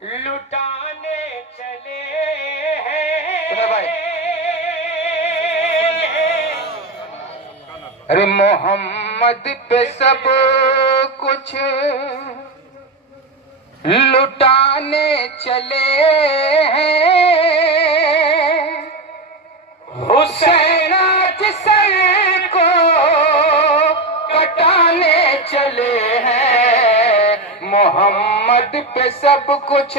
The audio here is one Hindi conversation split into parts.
लुटाने चले हैं भाई। अरे मोहम्मद पे सब कुछ लुटाने चले हैं, हुसैन आज सर को कटाने चले हैं। मोहम्मद पे सब कुछ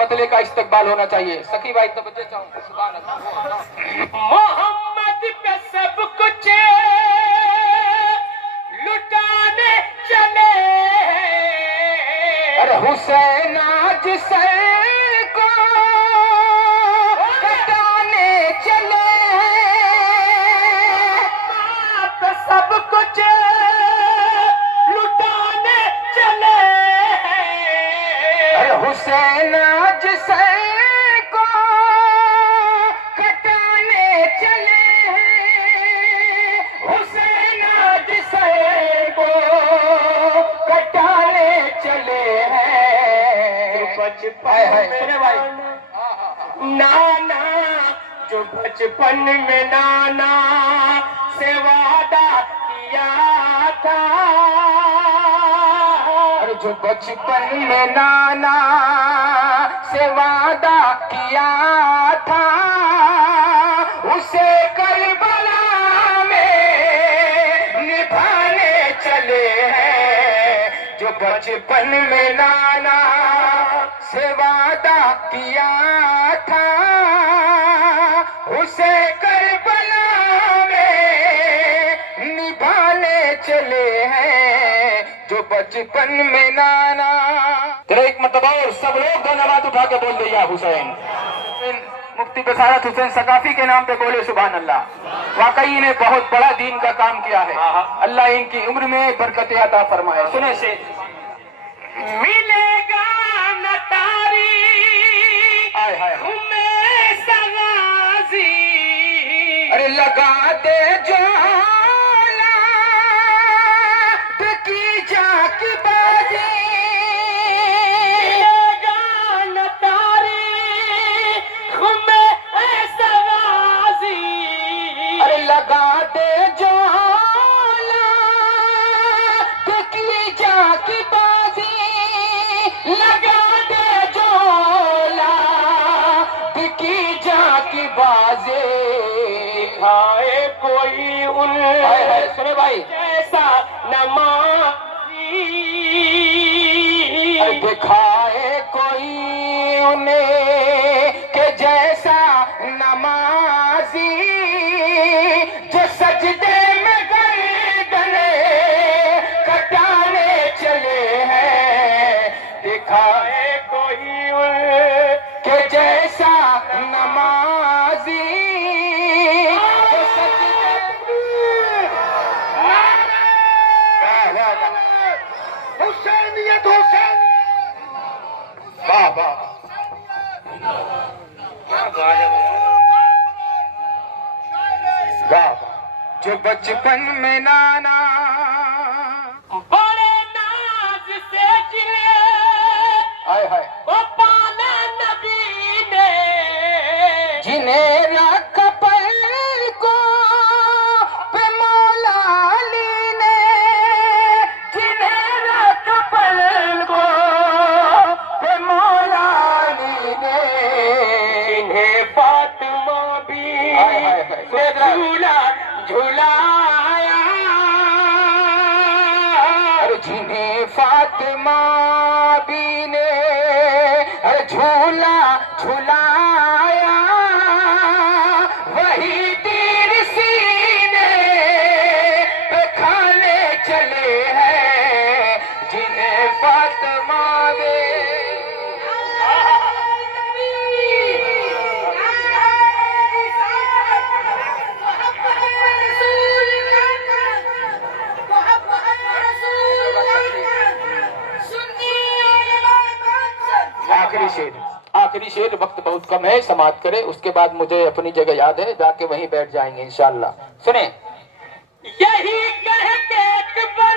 मतले का इस्तकबाल होना चाहिए। सखी भाई तो बच्चे चाहूँ सुभान अल्लाह। मोहम्मद पे सब कुछ लुटाने चले हैं। अरे हुसैन आज सर को कटाने चले हैं। पे सब कुछ लुटाने चले हैं। अरे हुसैन आज सर को कटाने चले हैं। हुसैन आज सर को कटाने चले हैं। बचपन में नाना, जो बचपन में नाना से वादा किया था। और जो बचपन में नाना से वादा किया था, उसे करबला में निभाने चले हैं। जो बचपन में नाना से वादा किया था, उसे करबला में निभाने चले हैं। जो बचपन में नाना। तेरा एक मतलब और सब लोग दो नमाज उठा के बोल दे या हुसैन। मुफ्ती बसारत हुसैन सकाफी के नाम पे बोले सुभान अल्लाह। वाकई ने बहुत बड़ा दीन का काम किया है। अल्लाह इनकी उम्र में बरकत अता फरमाए। सुने से मिलेगा न तारी हमें सगाजी। अरे लगा दे जो की जाकी बाजी। मिलेगा न तारी हमें सगाजी। अरे लगा दे जो की जाकी बाजी। लगा दे जोला की जाकी बाजी। दिखाए कोई उन सुने भाई जैसा नमाजी। दिखाए कोई उन्हें के जैसा नमाजी, जो सजदे में गर्दने कटाने चले हैं। दिखाए कोई उन के जैसा नमाजी, जो सजदे हुसैनियत हुसैन। वाह वाह वाह। जो बचपन में नाना बड़े नाज से जिले आए हाय वो पाले नबी ने। जिन्हें रख पल को पे मौला अली ने। जिन्हें रख पल को पे मौला अली ने। इन्हें फातिमा भी हाय हाय हाय झूला झूलाया। अरे जिन्हें फातिमा भी ने झूला झुलाया, वही तीर सीने पे खाने चले हैं। जिन्हें फातिमा ने आखिरी शेर वक्त बहुत कम है, समाप्त करे। उसके बाद मुझे अपनी जगह याद है, जाके वहीं बैठ जाएंगे इंशाअल्लाह। सुने यही कह के अकबर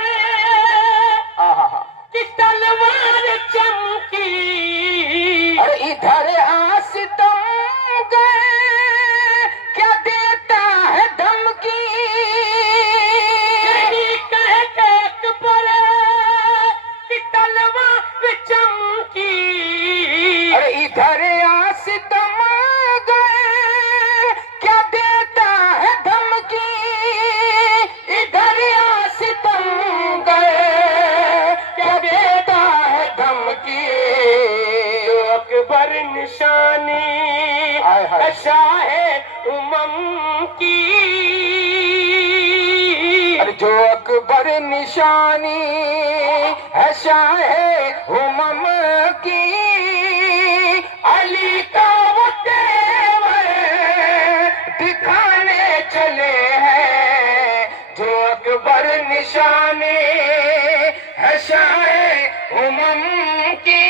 है शाहे उमम की। अरे जो अकबर निशानी है शाहे उमम की, अली का वो तेवर दिखाने चले हैं। जो अकबर निशानी है शाहे उमम की,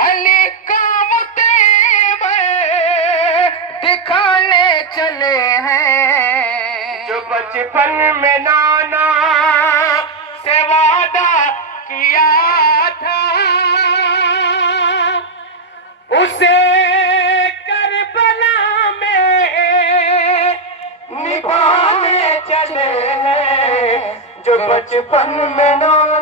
अली का वो तेवर दिखाने चले हैं। जो बचपन में नाना से वादा किया था, उसे करबला में निभाने चले हैं। जो बचपन में नाना